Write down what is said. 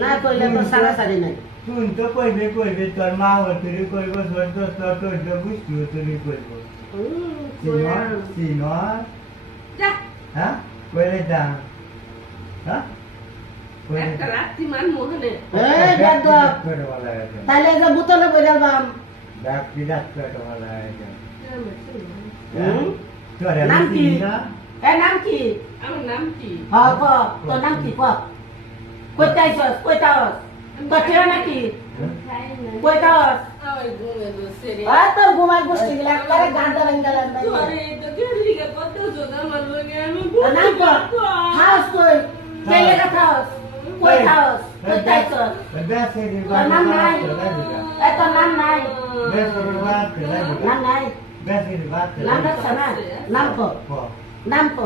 না কইলে তো সারা সারি নাই তুই তো কইবে তোর মা তুই কইব তোর বুঝতে তুই কইব সিনর যা হ্যাঁ কইলে যা হ্যাঁ একটা রাত্রি মান মোহনে এই ডাক তাহলে যে বোতলে বইরালবাম নাম কি এ নাম কি আমার নাম কি হ্যাঁ ক তোর নাম কি ক কইতাইছস তোর ঠিকানা নাকি কইতাছস ওই ঘুমে বসে রে আ তো ঘুমাই বসে গেলা করে গাঁদা রঙ্গালাম নাই তোরে তো কেলি কে কত জোনা আমার লগে আমি নাম ক হাউস কই কেলে রাখাস কইতাছস কইতাছস তোর নাম নাই এ তোর নাম নাই নাম নাই নাম রাখছ না নাম ক